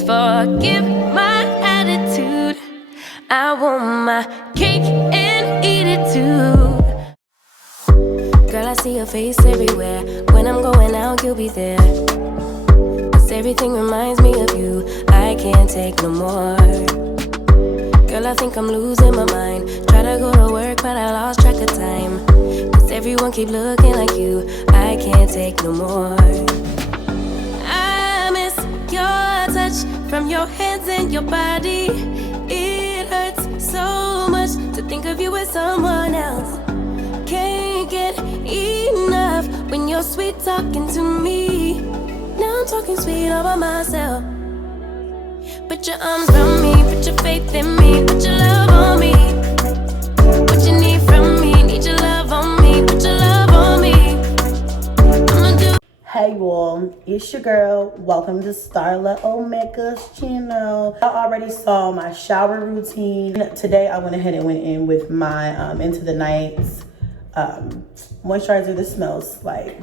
Please forgive my attitude. I want my cake and eat it too. Girl, I see your face everywhere. When I'm going out, you'll be there. 'Cause everything reminds me of you. I can't take no more. Girl, I think I'm losing my mind. Try to go to work, but I lost track of time. 'Cause everyone keep looking like you. I can't take no more. I miss your touch from your hands and your body. It hurts so much to think of you as someone else. Can't get enough when you're sweet talking to me. Now I'm talking sweet all by myself. Put your arms around me, put your faith in me, put your love on me. What you need from me, need your love on me, put your love on me. I'ma do. Hey you all, it's your girl. Welcome to Starla Omega's channel. I already saw my shower routine. Today I went ahead and went in with my Into the Nights moisturizer. This smells like,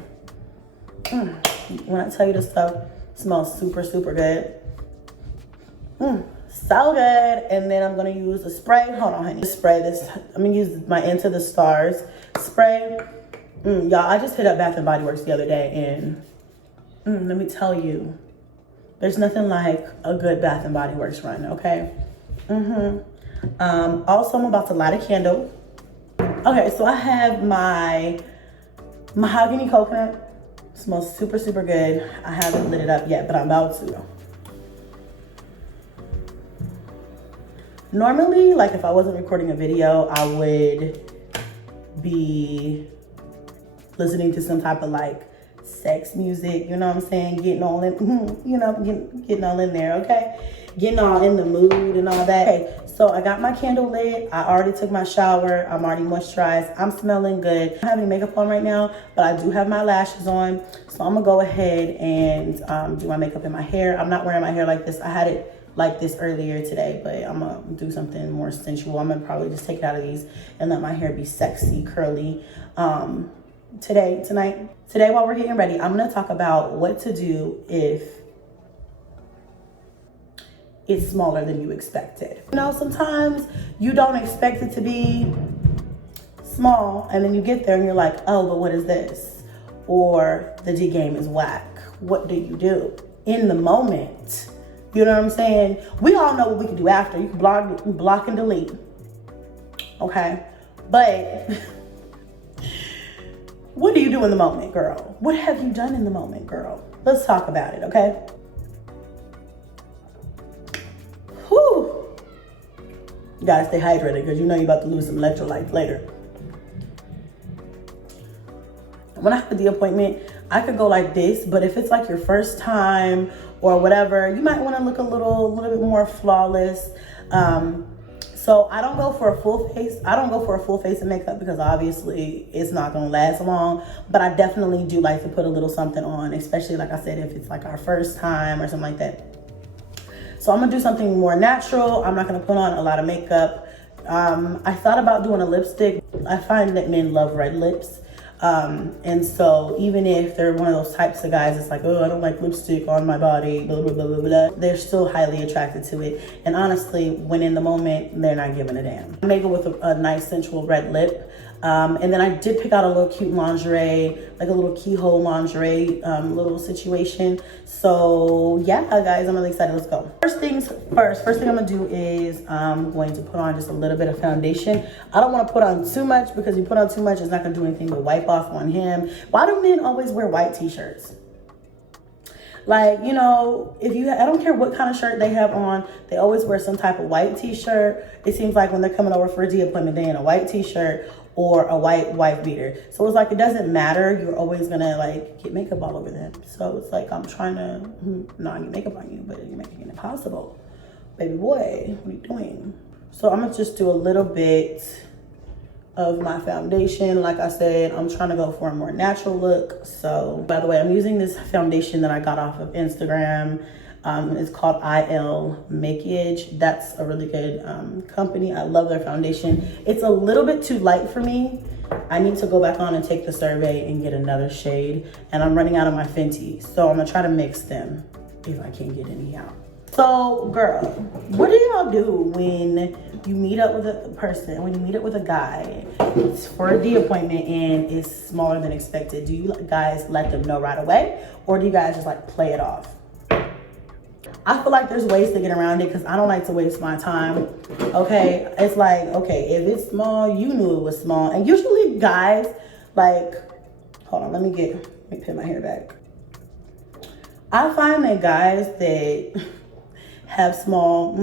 when I tell you this stuff smells super good. So good. And then I'm gonna use a spray. Hold on, honey. Spray this. I'm gonna use my Into the Stars spray. Y'all, I just hit up Bath and Body Works the other day, and let me tell you, there's nothing like a good Bath and Body Works run. Okay. Also, I'm about to light a candle. Okay, so I have my mahogany coconut. Smells super good. I haven't lit it up yet, but I'm about to. Normally, like if I wasn't recording a video, I would be listening to some type of like sex music, you know what I'm saying? Getting all in, getting all in there, okay? Getting all in the mood and all that. Okay, so I got my candle lit. I already took my shower. I'm already moisturized. I'm smelling good. I don't have any makeup on right now, but I do have my lashes on. So I'm gonna go ahead and do my makeup and my hair. I'm not wearing my hair like this. I had it like this earlier today, but I'm gonna do something more sensual. I'm gonna probably just take it out of these and let my hair be sexy, curly. Today while we're getting ready, I'm gonna talk about what to do if it's smaller than you expected. You know, sometimes you don't expect it to be small, and then you get there and you're like, oh, but what is this? Or the D game is whack. What do you do in the moment? You know what I'm saying? We all know what we can do after. You can block and delete. Okay? But what do you do in the moment, girl? What have you done in the moment, girl? Let's talk about it, okay? Whew. You gotta stay hydrated because you know you're about to lose some electrolytes later. When I have a D appointment, I could go like this, but if it's like your first time or whatever, you might want to look a little bit more flawless. So I don't go for a full face. I don't go for a full face of makeup because obviously it's not gonna last long, but I definitely do like to put a little something on, especially like I said, if it's like our first time or something like that. So I'm gonna do something more natural. I'm not gonna put on a lot of makeup. I thought about doing a lipstick. I find that men love red lips. And so even if they're one of those types of guys, it's like, oh, I don't like lipstick on my body, blah, blah, blah, blah, blah. They're still highly attracted to it. And honestly, when in the moment, they're not giving a damn. I make it with a nice sensual red lip. And then I did pick out a little cute lingerie, like a little keyhole lingerie, little situation. So yeah, guys, I'm really excited. Let's go. First thing I'm gonna do is I'm going to put on just a little bit of foundation. I don't want to put on too much because you put on too much, it's not gonna do anything but wipe off on him. Why do men always wear white t-shirts? Like, you know, I don't care what kind of shirt they have on, they always wear some type of white t-shirt. It seems like when they're coming over for a D appointment, they're in a white t-shirt or a white wife beater. So it's like, it doesn't matter. You're always gonna like get makeup all over them. So it's like, I'm trying to not get makeup on you, but you're making it impossible. Baby boy, what are you doing? So I'm gonna just do a little bit of my foundation. Like I said, I'm trying to go for a more natural look. So by the way, I'm using this foundation that I got off of Instagram. It's called IL Makeage. That's a really good company. I love their foundation. It's a little bit too light for me. I need to go back on and take the survey and get another shade. And I'm running out of my Fenty. So I'm gonna try to mix them if I can get any out. So, girl, what do y'all do when you meet up with a person, when you meet up with a guy for a D appointment and it's smaller than expected? Do you guys let them know right away, or do you guys just like play it off? I feel like there's ways to get around it because I don't like to waste my time. Okay, it's like, okay, if it's small, you knew it was small. And usually guys, like, hold on, let me pin my hair back. I find that guys that have small,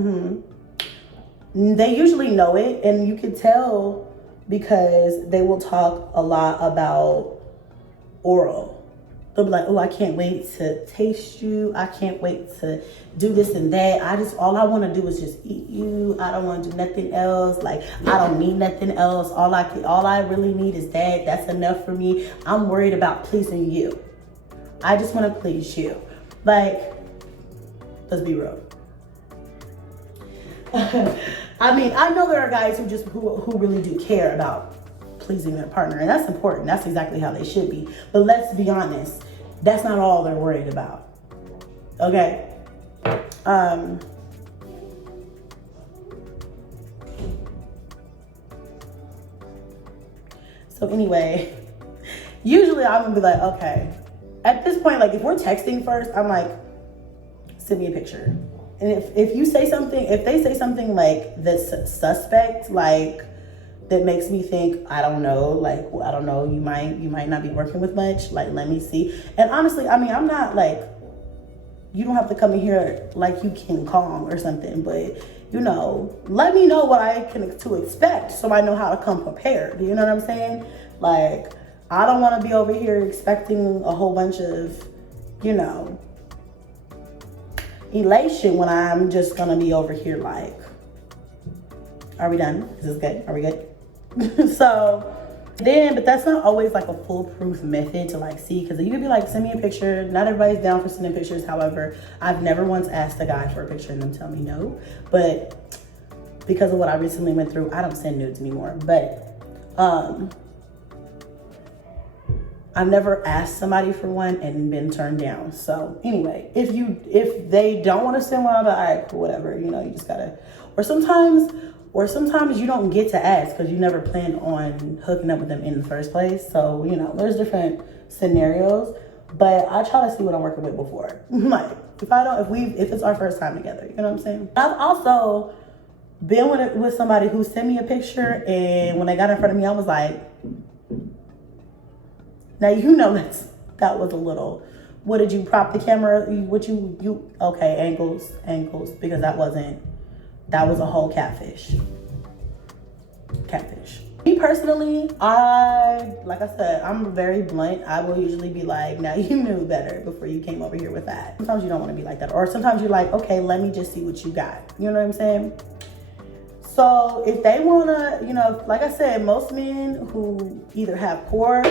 they usually know it, and you can tell because they will talk a lot about oral. They'll be like, oh, I can't wait to taste you. I can't wait to do this and that. All I want to do is just eat you. I don't want to do nothing else. Like, I don't need nothing else. All I really need is that. That's enough for me. I'm worried about pleasing you. I just want to please you. Like, let's be real. I mean, I know there are guys who really do care about pleasing their partner, and that's important. That's exactly how they should be. But let's be honest, that's not all they're worried about. Okay? So anyway, usually I'm gonna be like, okay. At this point, like if we're texting first, I'm like, send me a picture. And if they say something like that's suspect, like that makes me think, I don't know, you might not be working with much, like, let me see. And honestly, I mean, I'm not like, you don't have to come in here like you King Kong or something, but let me know what to expect so I know how to come prepared. You know what I'm saying? Like, I don't want to be over here expecting a whole bunch of, elation when I'm just gonna be over here like, are we done? Is this good? Are we good? But that's not always like a foolproof method to like see, because you could be like, send me a picture. Not everybody's down for sending pictures. However, I've never once asked a guy for a picture and them tell me no. But because of what I recently went through, I don't send nudes anymore. But I've never asked somebody for one and been turned down. So anyway, if they don't want to send one, I'll be like, all right, cool, whatever. You just gotta, or sometimes you don't get to ask because you never planned on hooking up with them in the first place. So, there's different scenarios, but I try to see what I'm working with before. Like, if it's our first time together, you know what I'm saying? I've also been with somebody who sent me a picture, and when they got in front of me, I was like, now, that was a little, what did you prop the camera? Okay, angles, because that was a whole catfish. Me personally, like I said, I'm very blunt. I will usually be like, now you knew better before you came over here with that. Sometimes you don't want to be like that. Or sometimes you're like, okay, let me just see what you got. You know what I'm saying? So if they want to, like I said, most men who have poor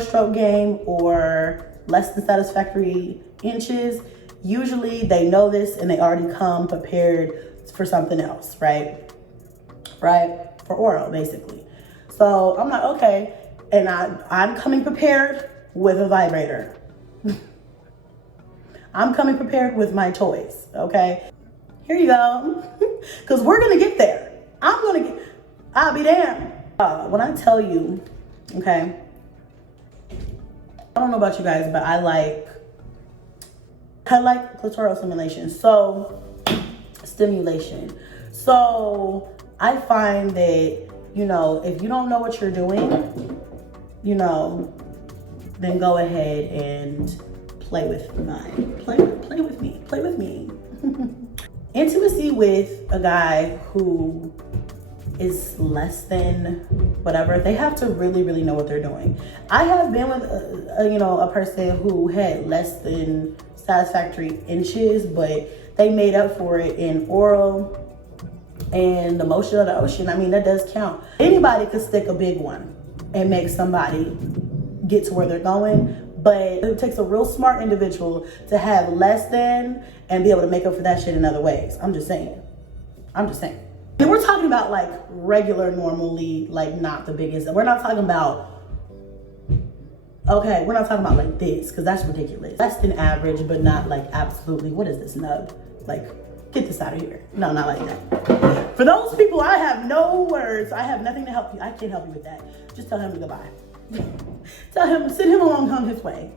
stroke game or less than satisfactory inches, usually they know this and they already come prepared for something else, right? For oral, basically. So I'm like, okay, and I'm coming prepared with a vibrator. I'm coming prepared with my toys, okay? Here you go, because we're gonna get there. I'll be damned. When I tell you, okay, I don't know about you guys, but I like clitoral stimulation. So I find that, if you don't know what you're doing, then go ahead and play with me. Intimacy with a guy who is less than whatever, they have to really, really know what they're doing. I have been with a person who had less than satisfactory inches, but they made up for it in oral and the motion of the ocean. I mean, that does count. Anybody could stick a big one and make somebody get to where they're going, but it takes a real smart individual to have less than and be able to make up for that shit in other ways. I'm just saying. And we're talking about like regular, normally, like not the biggest. We're not talking about Okay, we're not talking about like this, because that's ridiculous. Less than average, but not like absolutely, what is this nub? Like, get this out of here. No, not like that. For those people, I have no words. I have nothing to help you. I can't help you with that. Just tell him to goodbye. Tell him, send him along on his way.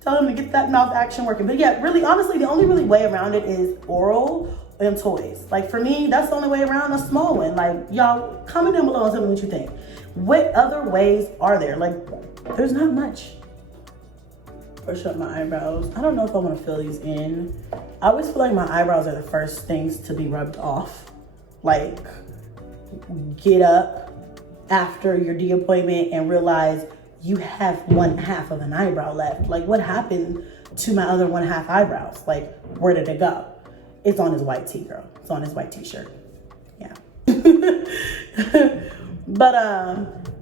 Tell him to get that mouth action working. But yeah, really, honestly, the only really way around it is oral and toys. Like for me, that's the only way around a small one. Like y'all, comment down below and tell me what you think. What other ways are there? Like, there's not much. Brush up my eyebrows. I don't know if I want to fill these in. I always feel like my eyebrows are the first things to be rubbed off. Like, get up after your D appointment and realize you have 1/2 of an eyebrow left. Like, what happened to my other 1/2 eyebrows? Like, where did it go? It's on his white tee, girl. It's on his white t-shirt. Yeah. But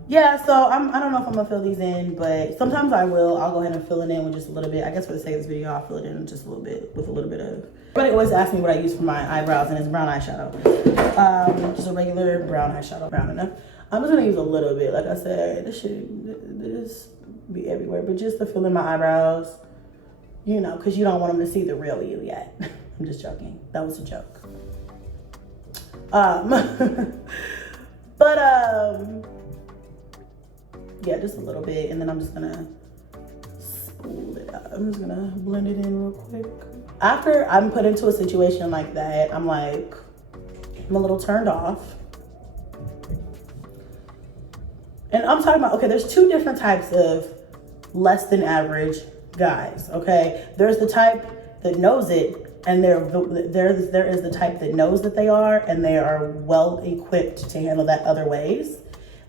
yeah, so I don't know if I'm gonna fill these in, but sometimes I will. I'll go ahead and fill it in with just a little bit. I guess for the sake of this video, I'll fill it in just a little bit with a little bit of. Everybody always asks me what I use for my eyebrows, and it's brown eyeshadow. Just a regular brown eyeshadow, brown enough. I'm just gonna use a little bit. Like I said, this be everywhere, but just to fill in my eyebrows, you know, because you don't want them to see the real you yet. I'm just joking. That was a joke. But yeah, just a little bit, and then I'm just gonna spool it out. I'm just gonna blend it in real quick. After I'm put into a situation like that, I'm a little turned off. And I'm talking about, okay, there's two different types of less than average guys, okay? There's the type that knows it, and there is the type that knows that they are, and they are well equipped to handle that other ways.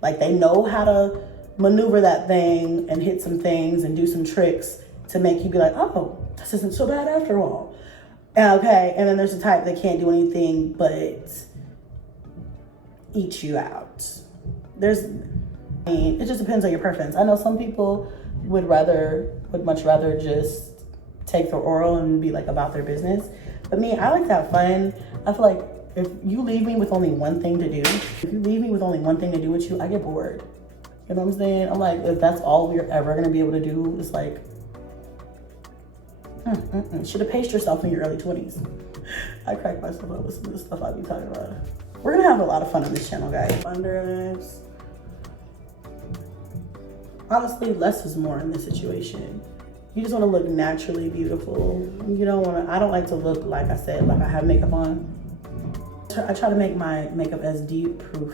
Like, they know how to maneuver that thing and hit some things and do some tricks to make you be like, oh, this isn't so bad after all. Okay, and then there's the type that can't do anything but eat you out. It just depends on your preference. I know some people would much rather just take the oral and be like about their business. But me, I like to have fun. I feel like if you leave me with only one thing to do, with you, I get bored. You know what I'm saying? I'm like, if that's all we're ever gonna be able to do, it's like, should have paced yourself in your early 20s. I crack myself up with some of the stuff I be talking about. We're gonna have a lot of fun on this channel, guys. Under eyes. Honestly, less is more in this situation. You just want to look naturally beautiful. You don't want to, I don't like to look, like I said, like I have makeup on. I try to make my makeup as deep proof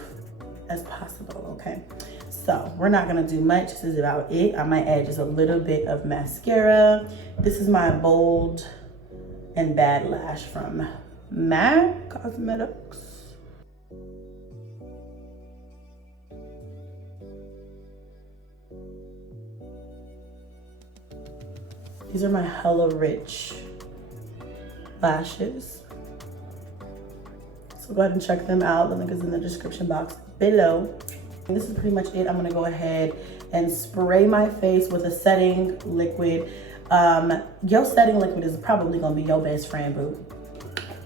as possible, okay? So we're not gonna do much. This is about it. I might add just a little bit of mascara. This is my Bold and Bad Lash from MAC Cosmetics. These are my Hella Rich lashes. So go ahead and check them out. The link is in the description box below. And this is pretty much it. I'm gonna go ahead and spray my face with a setting liquid. Your setting liquid is probably gonna be your best friend, boo.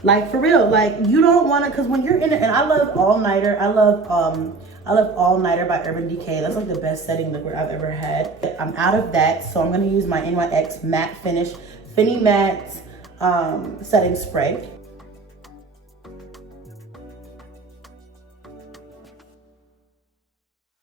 Like, for real, like, you don't wanna, cause when you're in it, and I love All Nighter. I love All Nighter by Urban Decay. That's like the best setting liquid I've ever had. I'm out of that, so I'm gonna use my NYX Matte Finish Finny Matte setting spray.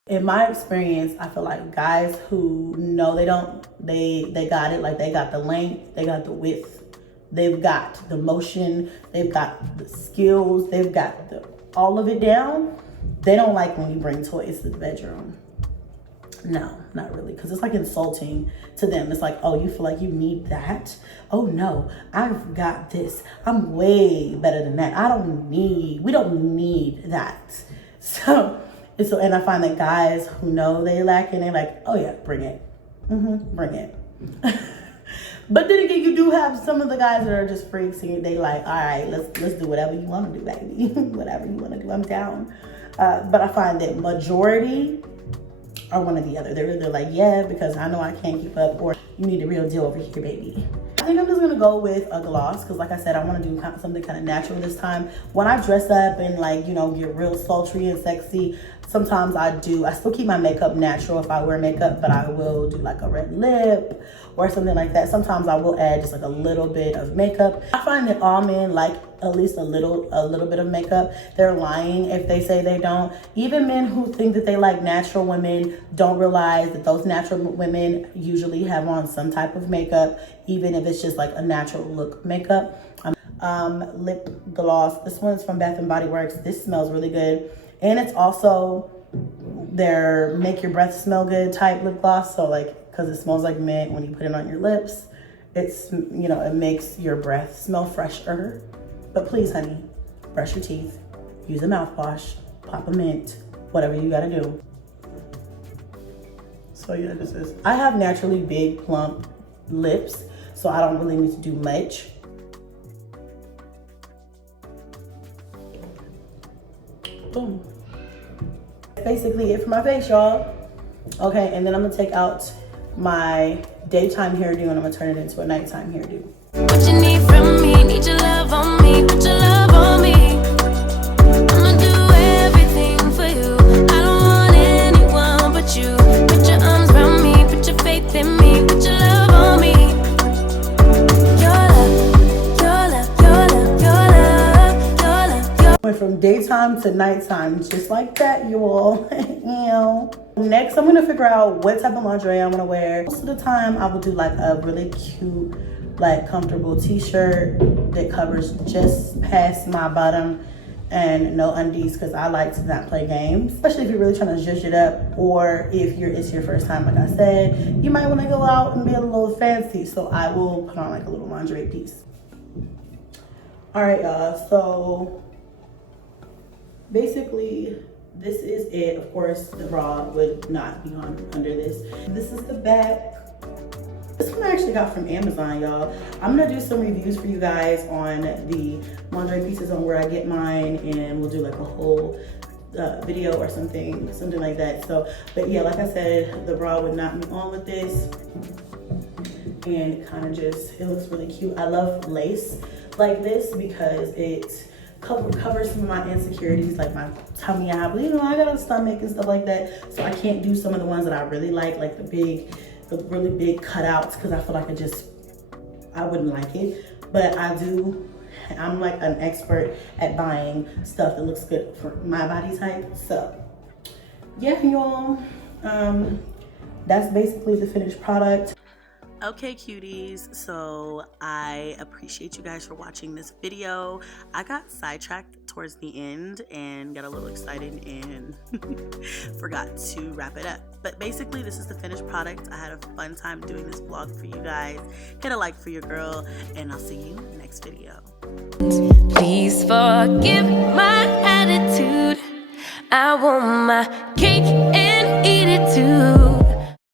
In my experience, I feel like guys who know they got it, like they got the length, they got the width, they've got the motion, they've got the skills, they've got all of it down. They don't like when you bring toys to the bedroom. No, not really, because it's like insulting to them. It's like, oh, you feel like you need that? Oh no, I've got this. I'm way better than that. We don't need that. And I find that guys who know they lack it, they're like, oh yeah, bring it. Bring it. But then again, you do have some of the guys that are just freaks and they like, all right, let's do whatever you want to do, baby. Whatever you want to do, I'm down. But I find that majority are one or the other. They're either like, yeah, because I know I can't keep up, or you need the real deal over here, baby. I think I'm just gonna go with a gloss because like I said, I want to do something kind of natural this time. When I dress up and like, you know, get real sultry and sexy, sometimes I still keep my makeup natural if I wear makeup, but I will do like a red lip or something like that. Sometimes I will add just like a little bit of makeup. I find that all men like at least a little bit of makeup. They're lying if they say they don't. Even men who think that they like natural women don't realize that those natural women usually have on some type of makeup, even if it's just like a natural look makeup. Lip gloss. This one's from Bath and Body Works. This smells really good. And it's also their make your breath smell good type lip gloss. So like, cause it smells like mint when you put it on your lips. It's, you know, it makes your breath smell fresher. But please, honey, brush your teeth, use a mouthwash, pop a mint, whatever you gotta do. So yeah, this is, I have naturally big, plump lips, so I don't really need to do much. Boom. That's basically it for my face, y'all. Okay, and then I'm gonna take out my daytime hairdo and I'm gonna turn it into a nighttime hairdo. What you need from me, need your love on me, put your love on me. I'ma do everything for you. I don't want anyone but you. Put your arms around me, put your faith in me, put your love on me. Your love, your love, your love, your love, your love, your. Went from daytime to nighttime, just like that, you all. Next, I'm gonna figure out what type of lingerie I'm gonna wear. Most of the time, I will do like a really cute, like comfortable t-shirt that covers just past my bottom and no undies because I like to not play games, especially if you're really trying to zhuzh it up, or if it's your first time, like I said, you might want to go out and be a little fancy. So I will put on like a little lingerie piece. All right, y'all, so basically this is it. Of course, the bra would not be on under this. This is the back. This one I actually got from Amazon, y'all. I'm gonna do some reviews for you guys on the lingerie pieces on where I get mine, and we'll do like a whole video or something like that. So, but yeah, like I said, the bra would not be on with this, and it kind of just, it looks really cute. I love lace like this because it covers some of my insecurities, like my tummy. I got a stomach and stuff like that, so I can't do some of the ones that I really like the really big cutouts, because I feel like I wouldn't like it. But I'm like an expert at buying stuff that looks good for my body type. So yeah, y'all, that's basically the finished product. Okay, cuties, so I appreciate you guys for watching this video. I got sidetracked towards the end and got a little excited and forgot to wrap it up. But basically, this is the finished product. I had a fun time doing this vlog for you guys. Hit a like for your girl, and I'll see you next video. Please forgive my attitude. I want my cake and eat it too.